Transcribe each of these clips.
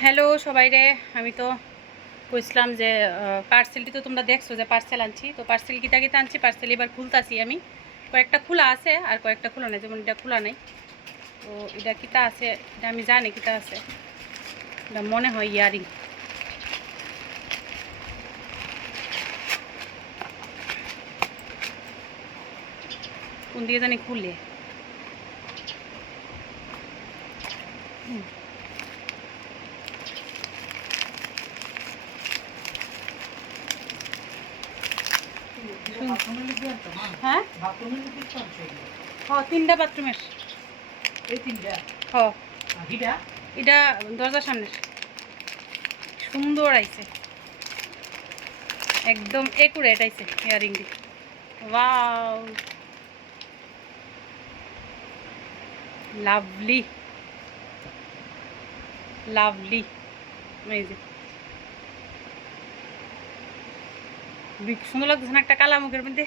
Hello সবাই রে। আমি তো কইছিলাম যে পার্সেলটি তো তোমরা দেখছো যে পার্সেল আনছি, তো পার্সেল কিতা কিতা আনছি পার্সেল এবার খুলতাছি আমি। কয়েকটা খোলা আছে আর কয়েকটা খোলা নেই, যেমন এটা খোলা নেই। তো এটা কিতা আছে এটা আমি জানি কিতা আছে, এটা মনে হয় ইয়ারিং। কোন দিকে জানি খুলে। হ্যাঁ তিনটা বাথরুমের। এটা দরজার সামনে সুন্দর আইছে, একদম একুরেট আইছে ইয়ারিংটি। Wow, lovely lovely. এই যে সুন্দর লাগতেছে না একটা কালা মুখের মধ্যে,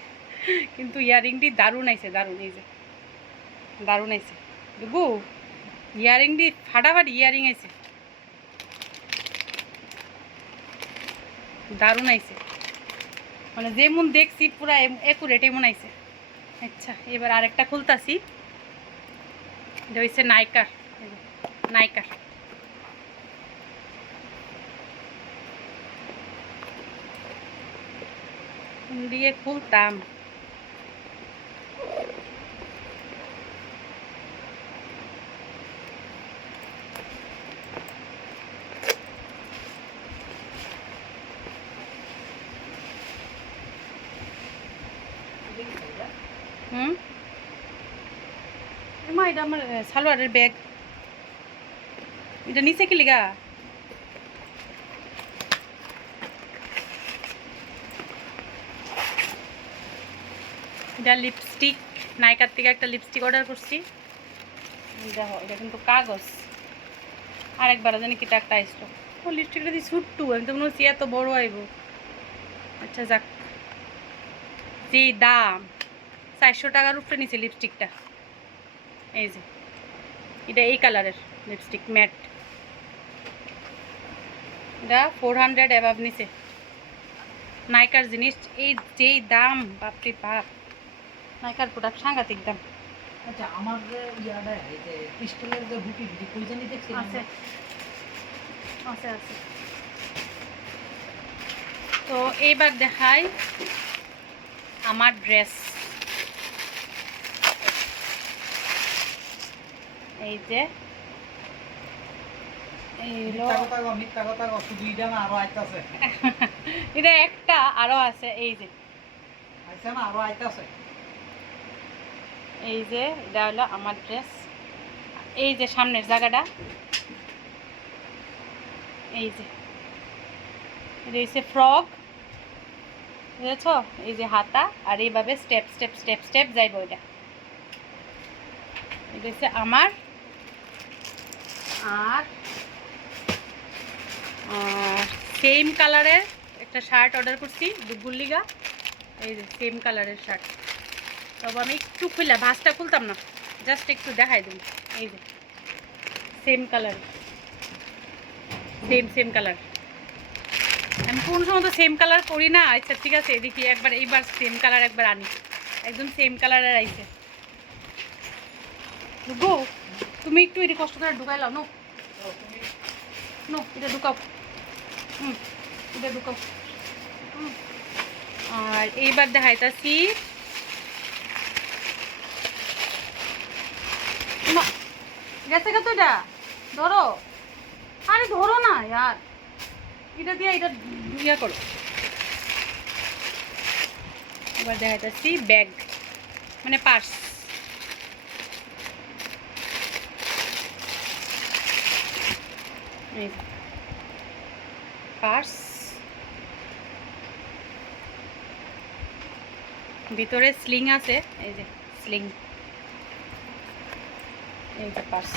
কিন্তু ইয়ারিংটি দারুণ আইছে, দারুণ। এই যে দারুণ আইছে দেখো, ইয়ারিংটি ফাটাফাটি ইয়ারিং আইছে, দারুণ আইছে, মানে যেমন দেখছি পুরা একুরেট এমন আইছে। আচ্ছা এবার আরেকটা খুলতাছি, এটা হচ্ছে নাইকার। নাইকার দিয়ে খুলতাম। মা এটা আমার সালোয়ারের ব্যাগ, এটা নিচে কি লিগা? এটা লিপস্টিক, নাইকার থেকে একটা লিপস্টিক অর্ডার করছি। দেখো এটা কিন্তু কাগজ, আরেকবার জানি কিটা একটা আসলো। ও লিপস্টিকটা দিয়ে ছুট্টু, আমি তো মনে হচ্ছি এত বড় আইব। আচ্ছা যাক, যে দাম 400 টাকার উপরে নিচে লিপস্টিকটা। এই যে এটা এই কালারের লিপস্টিক ম্যাট, এটা 400 অ্যাভাব নিচে। নাইকার জিনিস এই যেই দাম, বাপরে বাপ, নাইকার প্রোডাক্ট সাংঘাতিক দাম। আচ্ছা আমার ইয়াটা এই যে ক্রিস্টালের যে বুটি কই জানি দেখছি আছে আছে আছে। তো এইবার দেখাই আমার ড্রেস। এই যে এটা একটা আরো আছে। এই যে এই যে এটা হলো আমার ড্রেস। এই যে সামনের জায়গাটা, এই যে এটা হচ্ছে ফ্রক, বুঝেছ? এই যে হাতা, আর এইভাবে স্টেপ স্টেপ স্টেপ স্টেপ যাইব। এটা এটা হচ্ছে আমার। আর সেম কালারের একটা শার্ট অর্ডার করছি দুগুলিগা। এই যে সেম কালারের শার্ট, তবে আমি একটু খুললাম, ভাঁজটা খুলতাম না, জাস্ট একটু দেখাই দিই। এই যে same colour, same same colour. আমি কোন সময় তো সেম কালার করি না। আচ্ছা ঠিক আছে, দেখি একবার এইবার সেম কালার একবার আনি, একদম সেম কালারের আইছে। গো তুমি একটু এটি কষ্ট করে ঢুকাই লাও। নো নো, এটা ঢুকাও, এটা ঢুকাও। আর এইবার দেখাইতাছি গেছে কত, এটা ধরো, আরে ধরো না ইয়ার, এটা দিয়ে এটা ইয়া করো। এবার দেখাইতাছি ব্যাগ, মানে পার্স। এই পার্স, ভিতরে স্লিং আছে। এই যে স্লিং, এই যে পার্স,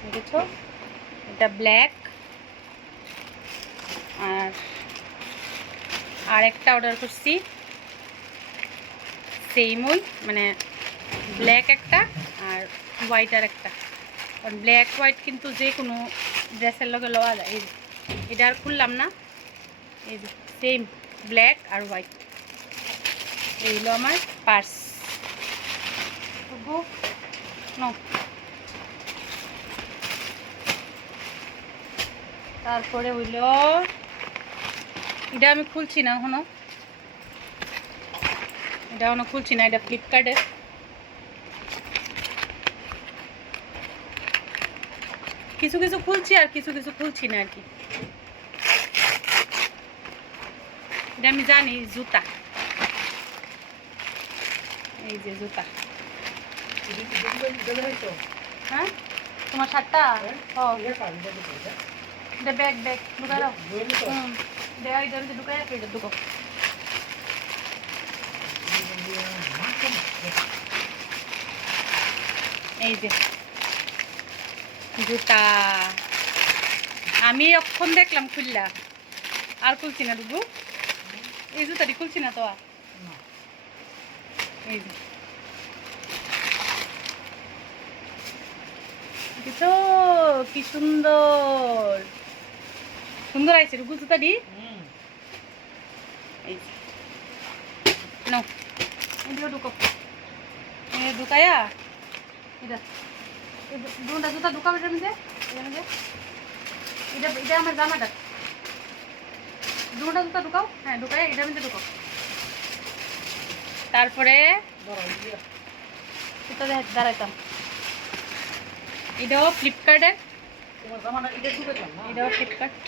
বুঝেছো? এটা ব্ল্যাক। আর আরেকটা অর্ডার করছি সেম ওই, মানে ব্ল্যাক একটা আর হোয়াইট আর একটা। কারণ ব্ল্যাক হোয়াইট কিন্তু যে কোনো ড্রেসের লগে লওয়া যায়। এই যে এটা আর খুললাম না, এই যে সেম ব্ল্যাক আর হোয়াইট। এই হলো আমার পার্স। তারপরে হইল এটা আমি খুলছি না এখনো, এটা এখনো খুলছি না, এটা ফ্লিপকার্টে। কিছু কিছু খুলছি আর কিছু কিছু খুলছি না আর কি। এটা আমি জানি জুতা, এই যে জুতা। হ্যাঁ তোমার শার্টটা? এটা ব্যাগ ব্যাগ ঢুকাই দাও। দেওয়া এটা ঢুকাই রাখো, এটা ঢুকো। এই যে জুতা আমি অক্ষণ দেখলাম খুললা, আর খুলছি না ডুবু। এই জুতাটি খুলছি না তো আর। এই যে তো কি সুন্দর সুন্দর আইছে রুবু জুতাটি। এই যে নাও, এদিকে ঢুকো, ঢুকাইয়া এটা দুটা জুতা ঢুকাবে এটার মধ্যে। এটা এটা আমার জামাটা, দুটা জুতা ঢুকাও। হ্যাঁ ঢুকাই, এটার মধ্যে ঢুকাও। তারপরে জুতা দাঁড়াইতাম। এটাও ফ্লিপকার্টের, এটাও ফ্লিপকার্ট।